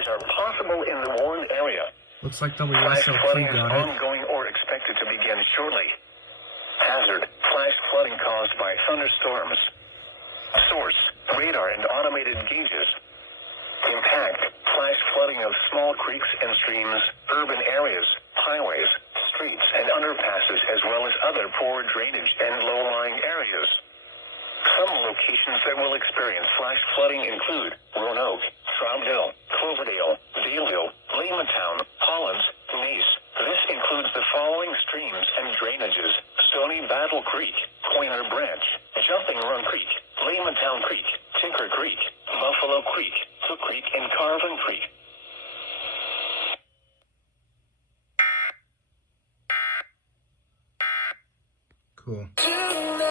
underpasses are possible in the Warren area. Looks like the Flash flooding WSLT is got it. ongoing or expected to begin shortly. Hazard, flash flooding caused by thunderstorms. Source, radar and automated gauges. Impact, flash flooding of small creeks and streams, urban areas, highways, streets and underpasses, as well as other poor drainage and low-lying areas. Some locations that will experience flash flooding include Roanoke, Troutdale, Cloverdale, Daleville, Lehmantown, Hollins, Nice. This includes the following streams and drainages: Stony Battle Creek, Pointer Branch, Jumping Run Creek, Lehmantown Creek, Tinker Creek, Buffalo Creek, Cook Creek, and Carvin Creek. Cool.